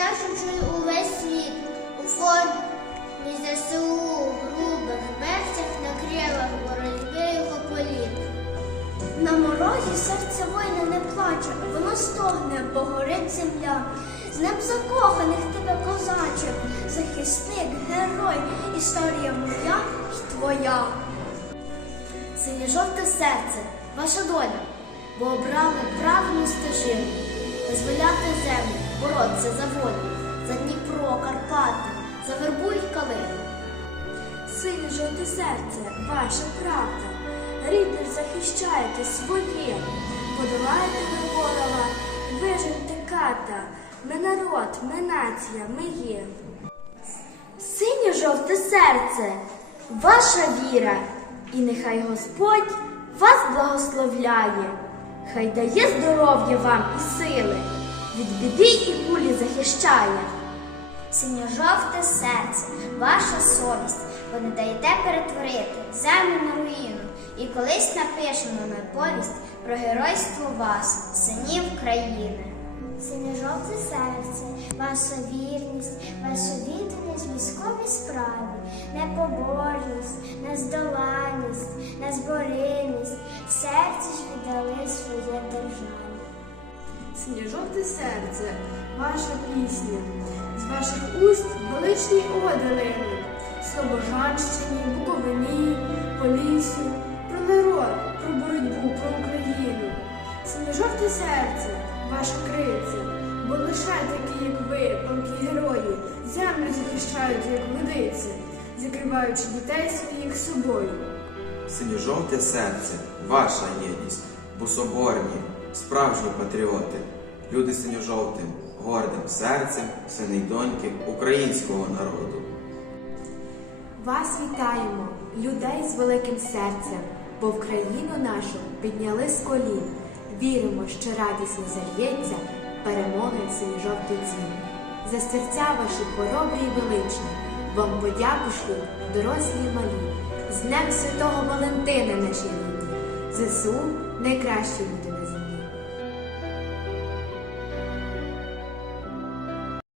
стежачи увесь світ у формі ЗСУ, грубих берцях на крилах боротьби його політ. На морозі серце воїна не плаче, воно стогне, бо горить земля. З ним закоханих тебе, козаче, захисник, герой, історія моя й твоя. Синє жовте серце, ваша доля, бо обрали правильну стежину, землю, боротися за Дніпро, Карпати, за вербу й калину. Синє жовте серце, ваша правда. Рідних захищаєте своє, подолаєте ви ворога, виженьте ката. Ми народ, ми нація, ми є. Синє жовте серце, ваша віра, і нехай Господь вас благословляє, хай дає здоров'я вам і сили, біди і кулі захищає. Синьо-жовте серце, ваша совість, ви не даєте перетворити землю на руїну, і колись напишемо ми повість про геройство вас, синів країни. Синьо-жовте серце, ваша вірність, ваша відданість військовій справі, непобожність, нездоланність, незборимість, Синє-жовте серце, ваша пісня, з ваших уст величні оделини, Слобожанщині, Буковині, Полісю, про народ, про боротьбу, про Україну. Синє-жовте серце, ваша криця, бо лише такі, як ви, панки герої, землю захищають, як годиться, закриваючи дітей своїх собою. Синьо-жовте серце, ваша єдність, бо соборні, справжні патріоти, люди синьо-жовтим, гордим серцем, сини й доньки українського народу. Вас вітаємо, людей з великим серцем, бо в країну нашу підняли з колін. Віримо, що радісно зальється перемоги синьо-жовтий дзвін. За серця ваші хоробрі й величні, вам подяку шлють дорослі й малі. З Днем Святого Валентина, наші рідні, ЗСУ найкращі люди